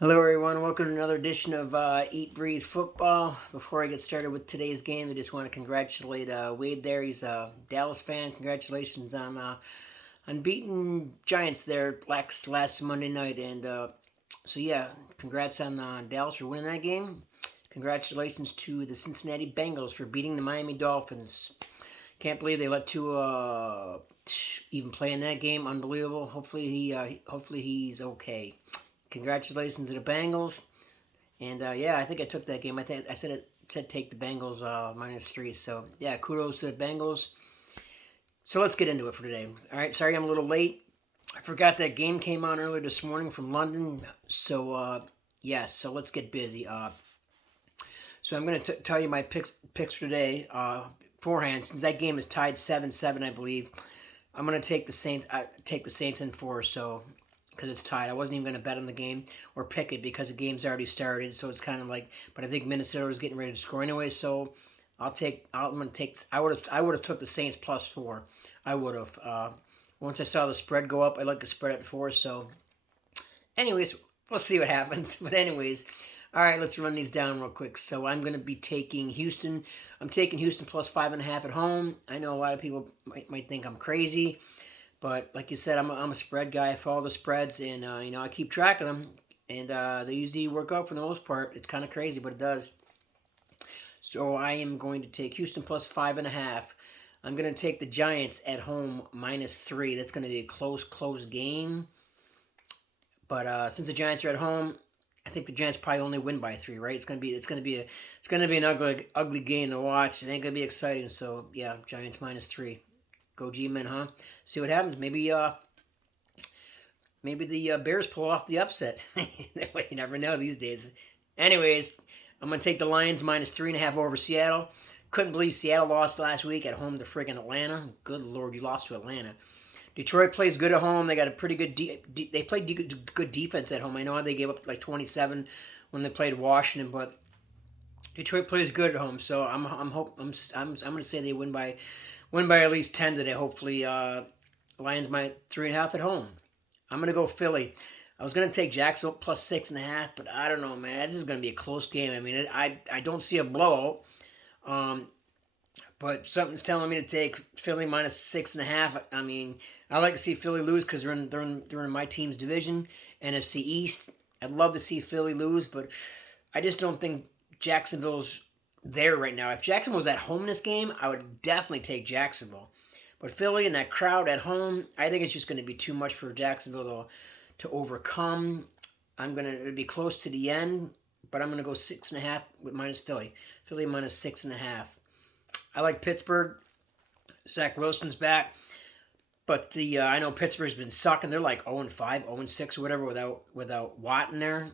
Hello, everyone. Welcome to another edition of Eat Breathe Football. Before I get started with today's game, I just want to congratulate Wade there. He's a Dallas fan. Congratulations on beating Giants there last Monday night. And so, yeah, congrats on Dallas for winning that game. Congratulations to the Cincinnati Bengals for beating the Miami Dolphins. Can't believe they let Tua even play in that game. Unbelievable. Hopefully he's okay. Congratulations to the Bengals. And yeah, I think I took that game. I said take the Bengals -3. So yeah, kudos to the Bengals. So let's get into it for today. All right, sorry I'm a little late. I forgot that game came on earlier this morning from London. So yeah, so let's get busy. So I'm going to tell you my picks for today beforehand. Since that game is tied 7-7, I believe. I'm going to take the Saints. Take the Saints in four. So because it's tied. I wasn't even going to bet on the game or pick it because the game's already started. So it's kind of like, but I think Minnesota was getting ready to score anyway. So I'm going to take. I would have took the Saints +4. I would have. Once I saw the spread go up, I like the spread at 4. So, anyways, we'll see what happens. But anyways, all right, let's run these down real quick. So I'm going to be taking Houston. I'm taking Houston +5.5 at home. I know a lot of people might think I'm crazy. But like you said, I'm a spread guy. I follow the spreads, and I keep track of them, and they usually work out for the most part. It's kind of crazy, but it does. So I am going to take Houston +5.5. I'm going to take the Giants at home -3. That's going to be a close game. But since the Giants are at home, I think the Giants probably only win by 3. Right? It's gonna be an ugly game to watch. It ain't gonna be exciting. So yeah, Giants -3. Go G-Men, huh? See what happens. Maybe the Bears pull off the upset. You never know these days. Anyways, I'm going to take the Lions -3.5 over Seattle. Couldn't believe Seattle lost last week at home to friggin' Atlanta. Good Lord, you lost to Atlanta. Detroit plays good at home. They got a pretty good. They played good defense at home. I know they gave up like 27 when they played Washington, but Detroit plays good at home. So I'm going to say they win by at least 10 today. Hopefully, Lions might 3.5 at home. I'm gonna go Philly. I was gonna take Jacksonville +6.5, but I don't know, man. This is gonna be a close game. I mean, I don't see a blowout. Um, but something's telling me to take Philly -6.5. I mean, I like to see Philly lose because they're in my team's division, NFC East. I'd love to see Philly lose, but I just don't think Jacksonville's there right now. If Jacksonville was at home in this game, I would definitely take Jacksonville. But Philly and that crowd at home, I think it's just going to be too much for Jacksonville to overcome. It'll be close to the end, but I'm gonna go 6.5 with minus Philly. Philly -6.5. I like Pittsburgh. Zach Wilson's back, but I know Pittsburgh's been sucking. They're like 0-5, 0-6 or whatever without Watt in there.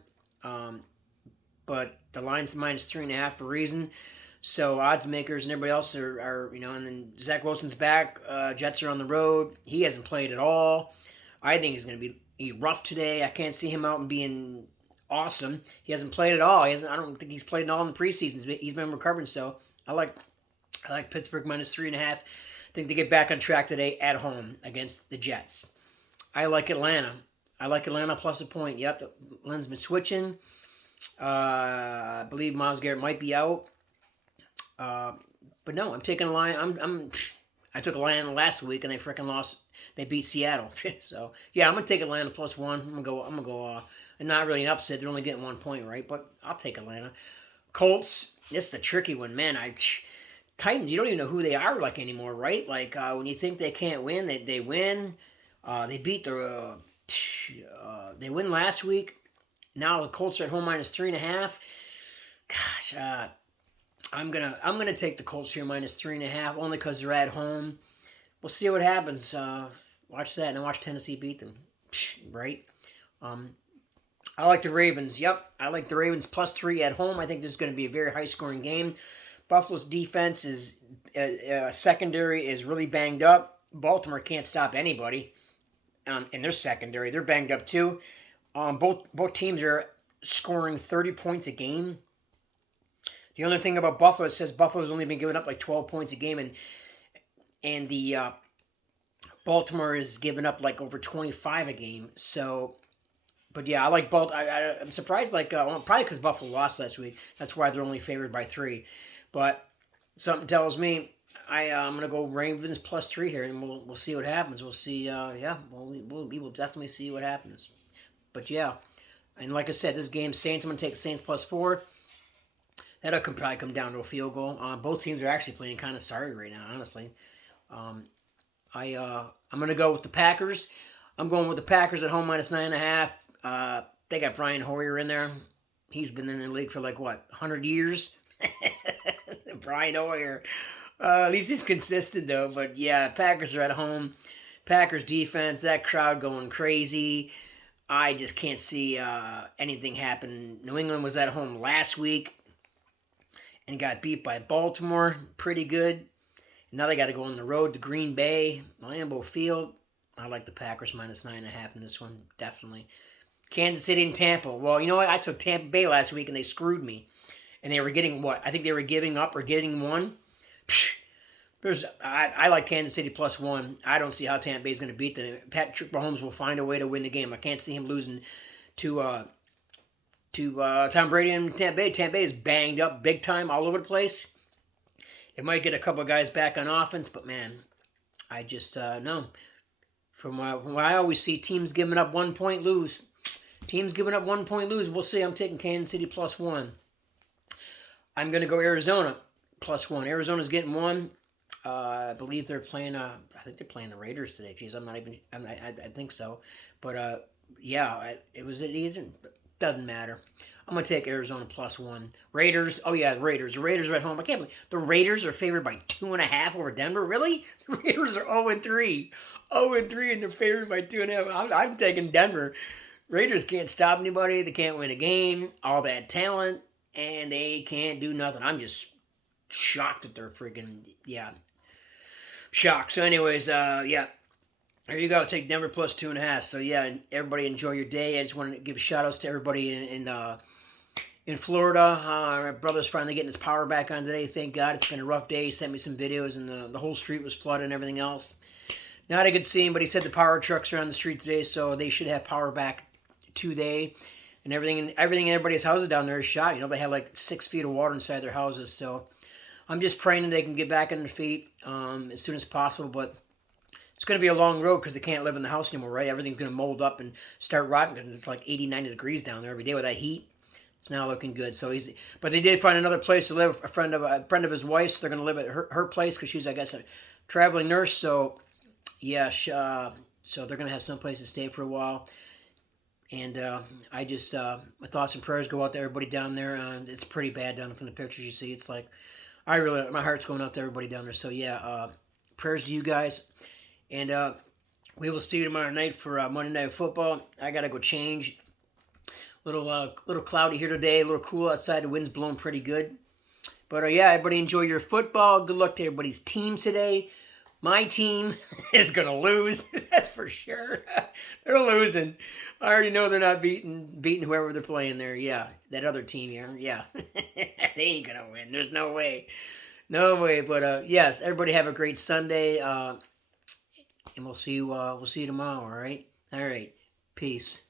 But the line's -3.5 for a reason. So odds makers and everybody else are and then Zach Wilson's back. Jets are on the road. He hasn't played at all. I think he's going to be rough today. I can't see him out and being awesome. He hasn't played at all. I don't think he's played at all in the preseason. He's been recovering. So I like Pittsburgh -3.5. I think they get back on track today at home against the Jets. I like Atlanta. I like Atlanta plus a point. Yep, Atlanta's been switching. I believe Myles Garrett might be out. But no, I'm taking a line. I took Atlanta last week and they freaking lost. They beat Seattle. So yeah, I'm gonna take Atlanta +1. I'm gonna go. And not really an upset. They're only getting 1 point, right? But I'll take Atlanta. Colts. This is the tricky one, man. Titans. You don't even know who they are like anymore, right? Like when you think they can't win, they win. They beat the. They win last week. Now the Colts are at home -3.5. Gosh. I'm gonna take the Colts here -3.5 only because they're at home. We'll see what happens. Watch that and watch Tennessee beat them, right? I like the Ravens. Yep, I like the Ravens +3 at home. I think this is going to be a very high scoring game. Buffalo's defense is secondary is really banged up. Baltimore can't stop anybody in their secondary. They're banged up too. Both teams are scoring 30 points a game. The only thing about Buffalo, it says Buffalo's only been giving up like 12 points a game, and the Baltimore is giving up like over 25 a game. So But yeah, I like both. I'm surprised, like, well, probably because Buffalo lost last week. That's why they're only favored by 3. But something tells me I'm gonna go Ravens +3 here, and we'll see what happens. We'll see. Yeah, we will definitely see what happens. But yeah, and like I said, this game Saints. I'm gonna take Saints +4. That'll probably come down to a field goal. Both teams are actually playing kind of sorry right now, honestly. Um, I'm gonna go with the Packers. I'm going with the Packers at home -9.5. They got Brian Hoyer in there. He's been in the league for like what 100 years. Brian Hoyer. At least he's consistent though. But yeah, Packers are at home. Packers defense, that crowd going crazy. I just can't see anything happen. New England was at home last week and got beat by Baltimore pretty good. Now they got to go on the road to Green Bay, Lambeau Field. I like the Packers -9.5 in this one, definitely. Kansas City and Tampa. Well, you know what? I took Tampa Bay last week and they screwed me. And they were getting what? I think they were giving up or getting 1. I like Kansas City +1. I don't see how Tampa Bay is going to beat them. Patrick Mahomes will find a way to win the game. I can't see him losing to Tom Brady and Tampa Bay. Tampa Bay is banged up big time all over the place. They might get a couple of guys back on offense, but man, I just no. From what I always see, teams giving up 1 point lose. Teams giving up 1 point lose. We'll see. I'm taking Kansas City +1. I'm going to go Arizona +1. Arizona's getting 1. I believe they're playing. I think they're playing the Raiders today. Jeez, I'm not even. I think so, but yeah, it isn't. Doesn't matter. I'm gonna take Arizona +1. Raiders. Oh yeah, the Raiders. The Raiders are at home. I can't believe the Raiders are favored by 2.5 over Denver. Really? The Raiders are 0-3, 0-3, and they're favored by 2.5. I'm taking Denver. Raiders can't stop anybody. They can't win a game. All that talent, and they can't do nothing. I'm just shocked that they're freaking shocked. So, anyways, yeah. There you go. Take Denver +2.5. So yeah, everybody enjoy your day. I just wanted to give shout outs to everybody in Florida. My brother's finally getting his power back on today. Thank God. It's been a rough day. He sent me some videos, and the whole street was flooded and everything else. Not a good scene, but he said the power trucks are on the street today, so they should have power back today. And everything in everybody's houses down there is shot. You know, they have like 6 feet of water inside their houses. So I'm just praying that they can get back on their feet as soon as possible. But it's going to be a long road because they can't live in the house anymore, right? Everything's going to mold up and start rotting because it's like 80, 90 degrees down there every day with that heat. It's not looking good. So but they did find another place to live. A friend of his wife's. So they're going to live at her place because she's, I guess, a traveling nurse. So yeah, so they're going to have some place to stay for a while. And I just my thoughts and prayers go out to everybody down there. It's pretty bad down from the pictures you see. It's like my heart's going out to everybody down there. So yeah, prayers to you guys. And we will see you tomorrow night for Monday Night Football. I got to go change. Little cloudy here today. A little cool outside. The wind's blowing pretty good. But yeah, everybody enjoy your football. Good luck to everybody's teams today. My team is going to lose. That's for sure. They're losing. I already know they're not beating whoever they're playing there. Yeah, that other team here. Yeah. They ain't going to win. There's no way. No way. But yes, everybody have a great Sunday. And we'll see you tomorrow, all right? All right. Peace.